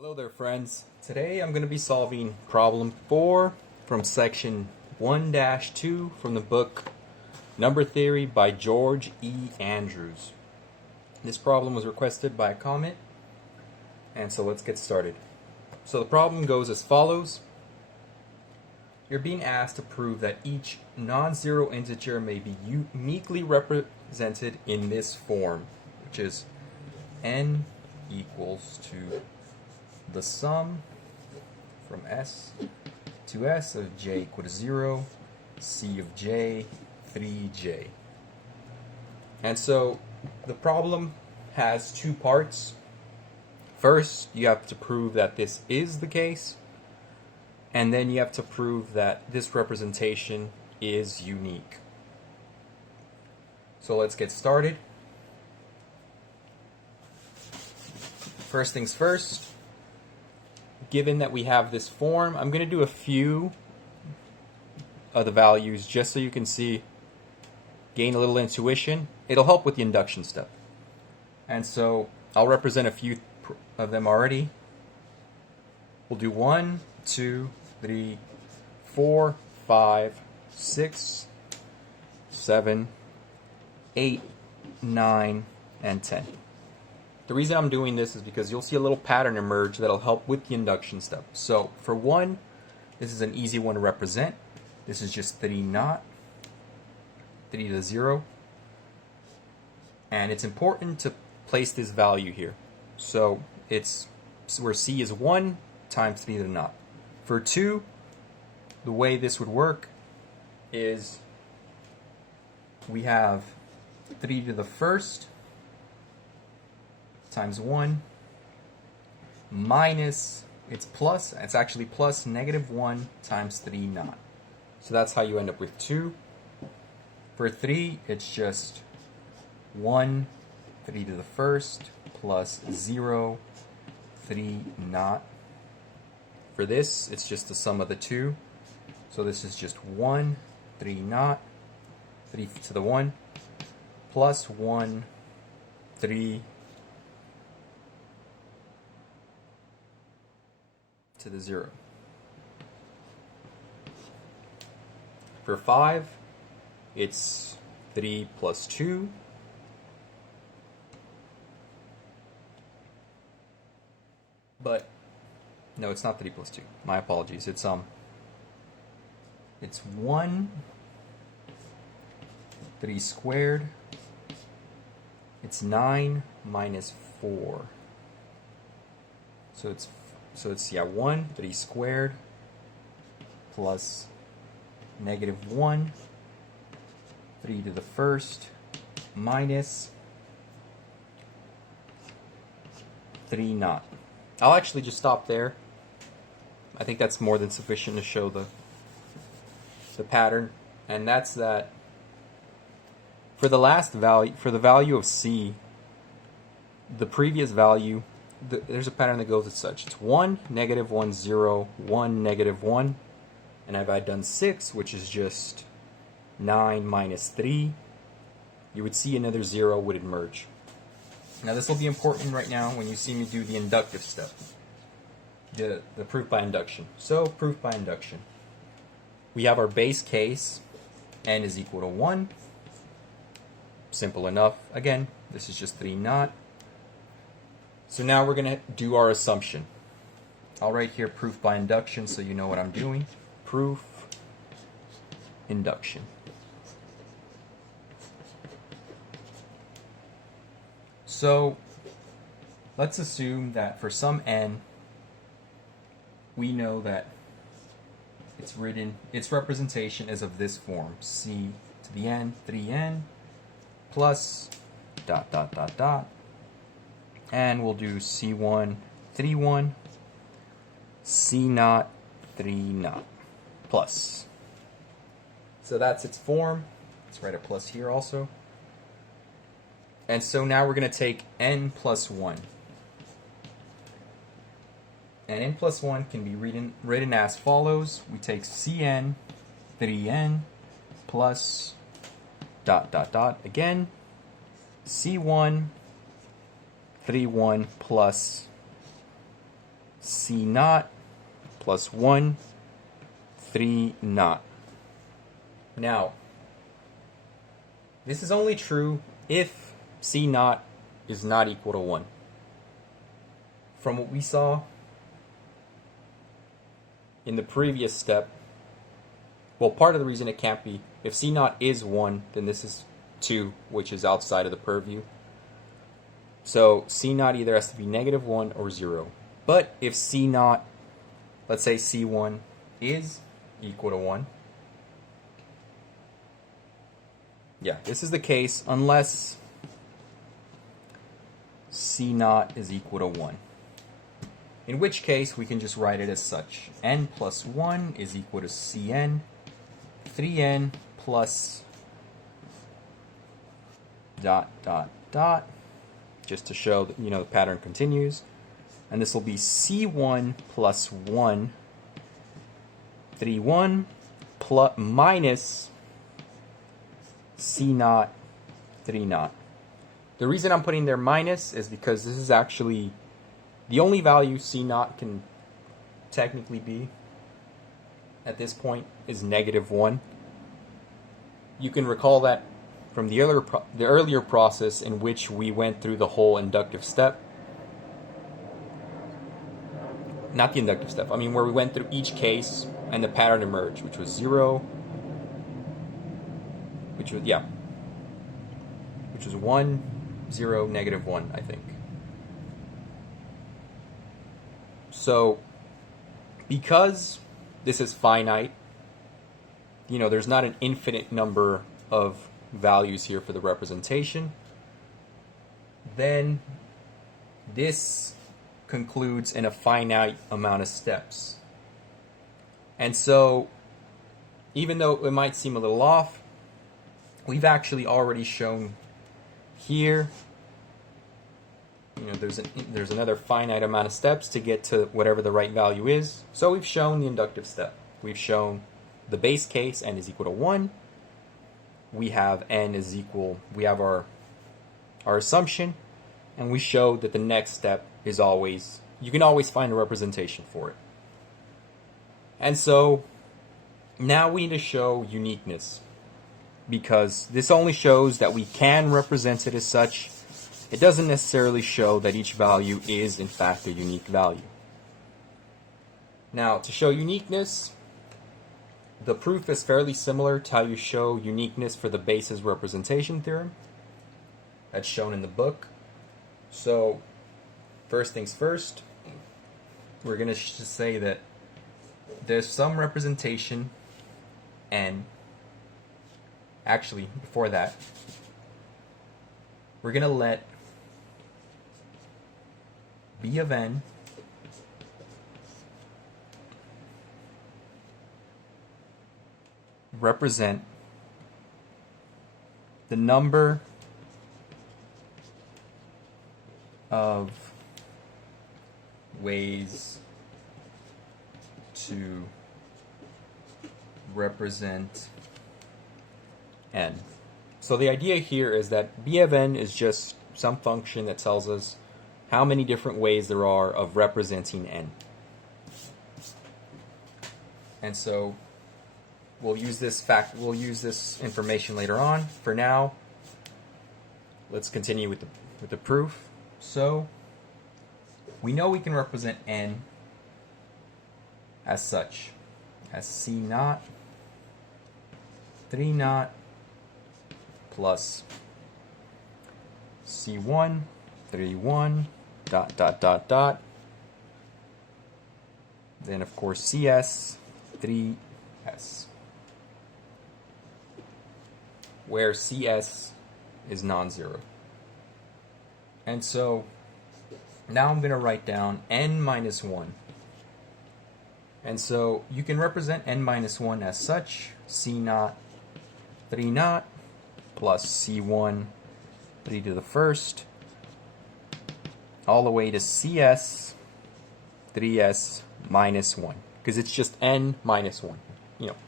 Hello there, friends. Today I'm going to be solving problem 4 from section 1-2 from the book Number Theory by George E. Andrews. This problem was requested by a comment, and so let's get started. So the problem goes as follows. You're being asked to prove that each non-zero integer may be uniquely represented in this form, which is n equals to the sum from S to S of j equal to 0, C of j, 3j. And so the problem has two parts. First, you have to prove that this is the case, and then you have to prove that this representation is unique. So let's get started. First things first. Given that we have this form, I'm going to do a few of the values just so you can see, gain a little intuition. It'll help with the induction step. And so I'll represent a few of them already. We'll do 1, 2, 3, 4, 5, 6, 7, 8, 9, and 10. The reason I'm doing this is because you'll see a little pattern emerge that'll help with the induction step. So for 1, this is an easy one to represent. This is just 3 naught, 3 to 0. And it's important to place this value here. So it's where C is 1 times 3 to the naught. For 2, the way this would work is we have 3 to the first times 1 minus, it's actually plus negative 1 times 3 naught. So that's how you end up with 2. For 3, it's just 1, 3 to the first, plus 0, 3 naught. For this, it's just the sum of the two. So this is just 1, 3 naught, 3 to the 1, plus 1, 3 to the 0. For 5, it's 3 plus 2. But no, it's not 3 plus 2. My apologies. It's 1, 3 squared. It's 9 minus 4. So it's 1, 3 squared, plus negative 1, 3 to the first, minus 3 naught. I'll actually just stop there. I think that's more than sufficient to show the pattern. And that's that for the last value, for the value of C, the previous value, there's a pattern that goes as such. It's 1, negative 1, 0, 1, negative 1. And if I'd done 6, which is just 9 minus 3, you would see another 0 would emerge. Now this will be important right now when you see me do the inductive step, the proof by induction. So proof by induction. We have our base case, n is equal to 1. Simple enough. Again, this is just 3 naught. So now we're going to do our assumption. I'll write here proof by induction so you know what I'm doing. Proof, induction. So let's assume that for some n, we know that its representation is of this form. C to the n, 3n, plus dot, dot, dot, dot. And we'll do C1, 3, 1, C naught, 3 naught, plus. So that's its form. Let's write a plus here also. And so now we're going to take n plus 1. And n plus 1 can be written as follows. We take Cn, 3n, plus dot, dot, dot, again, C1, 3, 1 plus C naught plus 1, 3 naught. Now, this is only true if C naught is not equal to 1. From what we saw in the previous step, well, part of the reason it can't be, if C naught is 1, then this is 2, which is outside of the purview. So C naught either has to be negative 1 or 0. But if C naught, let's say C1 is equal to 1, yeah, this is the case unless C naught is equal to 1. In which case, we can just write it as such. N plus 1 is equal to Cn, 3n plus dot, dot, dot, just to show that, the pattern continues. And this will be C1 plus 1, 3, 1, plus, minus C naught, 3 naught. The reason I'm putting there minus is because this is actually the only value C naught can technically be at this point is negative 1. You can recall that from the earlier process in which we went through the whole inductive step. Not the inductive step, where we went through each case and the pattern emerged, which was 0, which was 1, 0, negative 1, I think. So, because this is finite, there's not an infinite number of values here for the representation, then this concludes in a finite amount of steps. And so, even though it might seem a little off, we've actually already shown here, there's another finite amount of steps to get to whatever the right value is. So we've shown the inductive step. We've shown the base case n is equal to 1. We have we have our assumption, and we showed that the next step is always, you can always find a representation for it. And so now we need to show uniqueness, because this only shows that we can represent it as such. It doesn't necessarily show that each value is in fact a unique value. Now, to show uniqueness, the proof is fairly similar to how you show uniqueness for the basis representation theorem. That's shown in the book. So, first things first, we're going to just say that there's some representation n. Actually, before that, we're going to let B of n represent the number of ways to represent n. So the idea here is that B of n is just some function that tells us how many different ways there are of representing n. And so we'll use this information later on. For now, let's continue with the proof. So we know we can represent n as such, as C naught, 3 naught, plus C1, 3, 1, dot, dot, dot, dot. Then, of course, CS, 3S, where CS is non-zero. And so now I'm going to write down n minus 1. And so you can represent n minus 1 as such, C naught, 3 naught, plus C1, 3 to the first, all the way to CS, 3S minus 1. Because it's just n minus 1.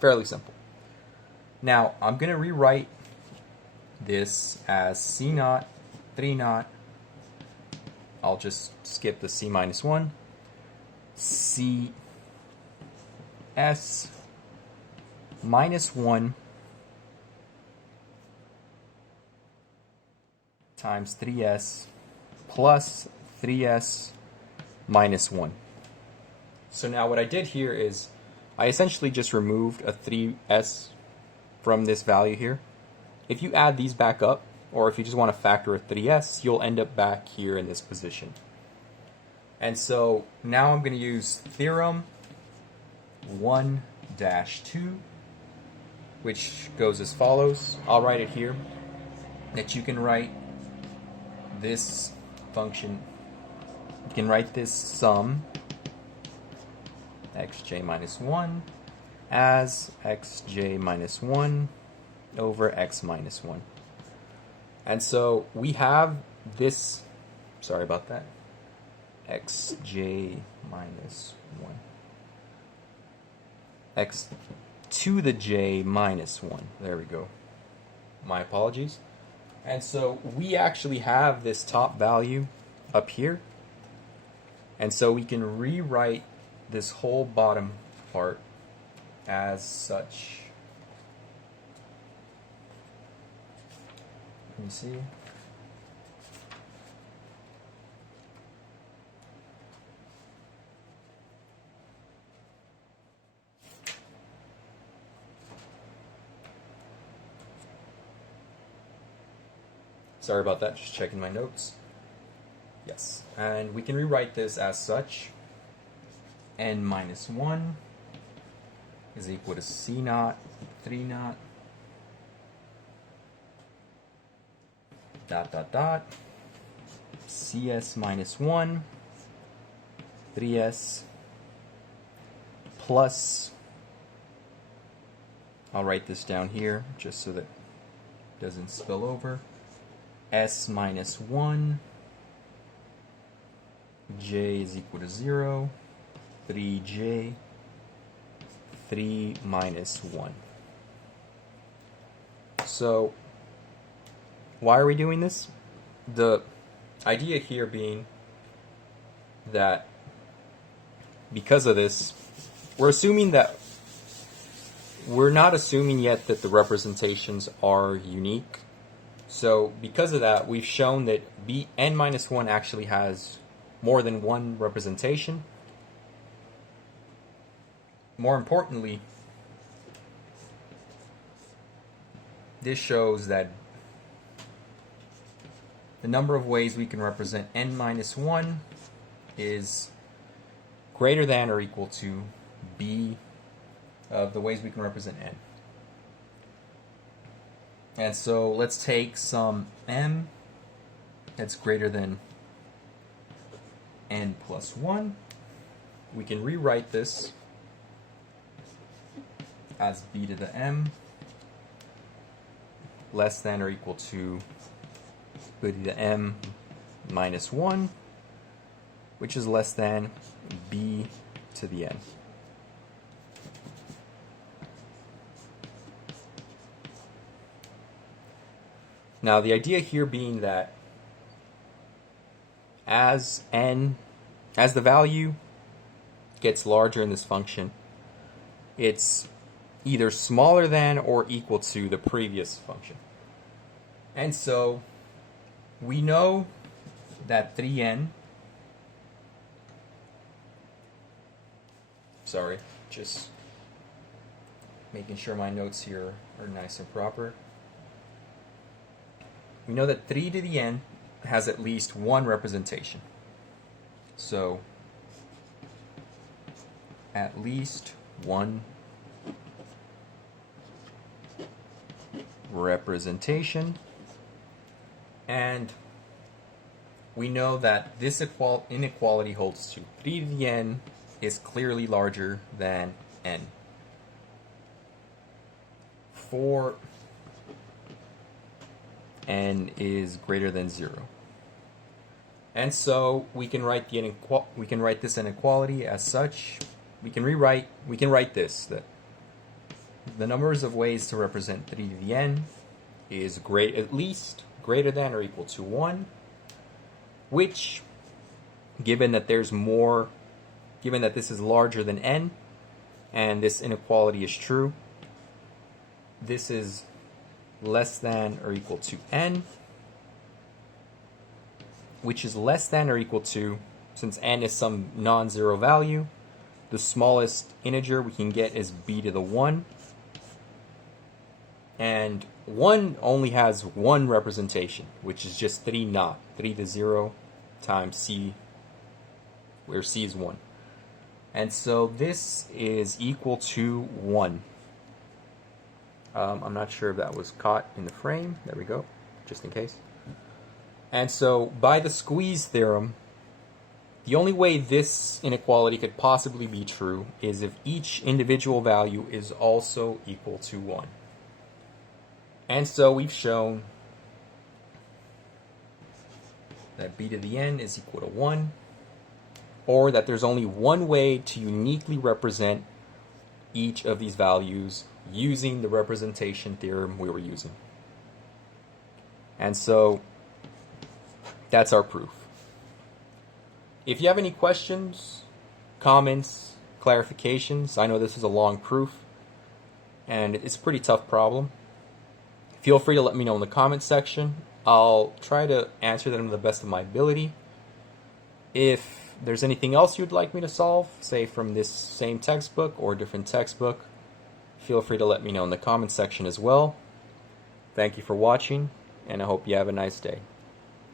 Fairly simple. Now, I'm going to rewrite this as C naught, 3 naught. I'll just skip the C minus 1. CS minus 1 times 3s plus 3s minus 1. So now what I did here is I essentially just removed a 3s from this value here. If you add these back up, or if you just want to factor a 3s, you'll end up back here in this position. And so now I'm going to use theorem 1-2, which goes as follows. I'll write it here, that you can write this function, you can write this sum xj minus 1 as xj minus 1 over x minus 1. And so we have this, sorry about that, xj minus 1, x to the j minus 1. There we go. My apologies. And so we actually have this top value up here. And so we can rewrite this whole bottom part as such. Let me see. Sorry about that, just checking my notes. Yes, and we can rewrite this as such. N minus 1 is equal to C naught, 3 naught, dot, dot, dot, CS minus 1, 3S, plus, I'll write this down here just so that it doesn't spill over, S minus 1, J is equal to 0, 3J, 3 minus 1. So, why are we doing this? The idea here being that because of this, we're not assuming yet that the representations are unique. So because of that, we've shown that n minus 1 actually has more than one representation. More importantly, this shows that the number of ways we can represent n minus 1 is greater than or equal to b of the ways we can represent n. And so let's take some m that's greater than n plus 1. We can rewrite this as b to the m less than or equal to b to the m minus 1, which is less than b to the n. Now the idea here being that as the value gets larger in this function, it's either smaller than or equal to the previous function. And so we know that 3n, sorry, just making sure my notes here are nice and proper. We know that 3 to the n has at least one representation. So, at least one representation. And we know that this inequality holds true. 3 to the n is clearly larger than n. For n is greater than 0. And so we can write this inequality as such. We can write this, that the numbers of ways to represent 3 to the n is at least greater than or equal to 1, which, given that there's more given that this is larger than n, and this inequality is true, this is less than or equal to n, which is less than or equal to, since n is some non-zero value, the smallest integer we can get is b to the 1. And 1 only has one representation, which is just 3 naught, 3 to 0 times c, where c is 1. And so this is equal to 1. I'm not sure if that was caught in the frame. There we go, just in case. And so by the squeeze theorem, the only way this inequality could possibly be true is if each individual value is also equal to 1. And so we've shown that b to the n is equal to 1, or that there's only one way to uniquely represent each of these values using the representation theorem we were using. And so that's our proof. If you have any questions, comments, clarifications, I know this is a long proof, and it's a pretty tough problem. Feel free to let me know in the comment section. I'll try to answer them to the best of my ability. If there's anything else you'd like me to solve, say from this same textbook or a different textbook, feel free to let me know in the comment section as well. Thank you for watching, and I hope you have a nice day.